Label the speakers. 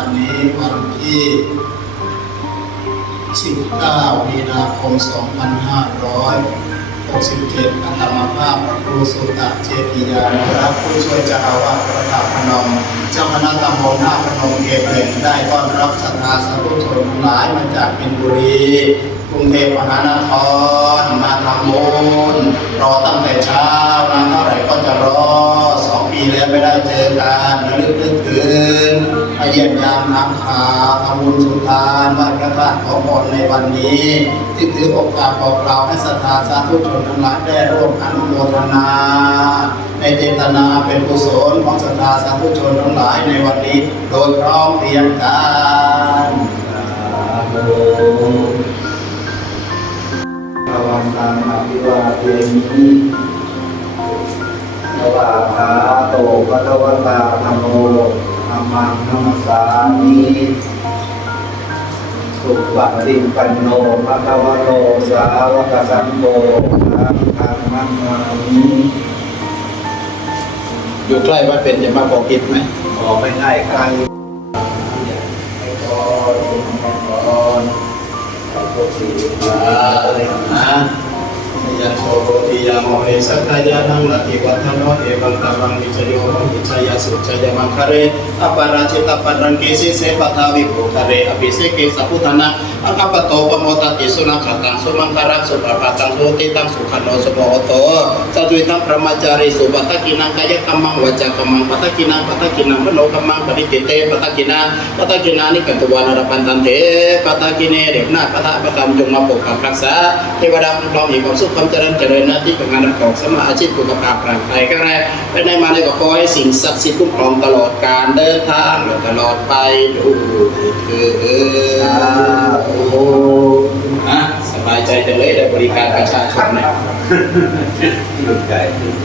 Speaker 1: วันนี้วันที่ 19 มีนาคม 2567อัตมาภาพพระครูสุตะเจติยานรับผู้ช่วยเจ้าอาวาสวัดท่าพนมเจ้าคณะตำบลท่าพนมเขตหนึ่งได้ต้อนรับศรัทธาสาธุชนทั้งหลายมาจากมินบุรีกรุงเทพมหานครมาทำบุญรอตั้งแต่เช้านานเท่าไหร่ก็จะรอสองปีแล้วไม่ได้เจอกันระลึกนึกถึง เยี่ยมยามน้ำข่าทำบุญสุนทานไหว้พระธาตุขอพรในวันนี้ ที่ถือโอกาสบอกกล่าวให้ศรัทธาสาธุชนทั้งหลายได้ร่วมอนุโมทนา ในเจตนาเป็นกุศลของศรัทธาสาธุชนทั้งหลายในวันนี้ โดยพร้อมเพรียงกันภวันตังอภิวาเทมิสวาขาโตภะคะวตาธัมโม มมังนัมสสามิสุปฏิปันโนภะคะวะโตสาวกสังโฆสังฆังมังนมิอยู่ใกล้วัดเป็นจะมาบอกผิดไหม
Speaker 2: ออกไม่ได้ครับ
Speaker 1: ให้ก่อนให้ก่อนให้พวกสี่มาเลยนะยันโสโพธิ ยามโมเอสักกายานังลัทธิวัฒโนเอวังตรังวิจโยมังวิจยาสุจยมังคะเรอปาราชิตปัรังเกสิเสปทาวิภูคะเรอภิเสเกสัพพุทธนาอังคปโตปโมตติสุนัขตังสุมังคารังสุปปะตังสุติตังสุขันโนสุโมโตสัตุยตังพระมาจาริสุปัตตกินังกายกรรมังวาจากรรมังปัตตกินังปัตตกินังมโนกรรมังปฏิติเตปัตตกินังปัตตกินานิกัตวานรพันตันเถปัตตกิเนเด็กนาปัตตะปะกรรมจงมาปกปักรักษาเทวดาคุ้มครองมีความสุขความเจริญเจริญหน้าที่ป็นงานประกอบสมาอาชีพคุณภาพร่างกายก็แรงและในมาในก็ขอให้สิ่งศักดิ์สิทธิ์คุ้มครองตลอดการเดินทางตลอดไปดูคืออะสบายใจจังเลยได้บริการประชาชนเนี่ย
Speaker 2: ตื่นใจดีใจ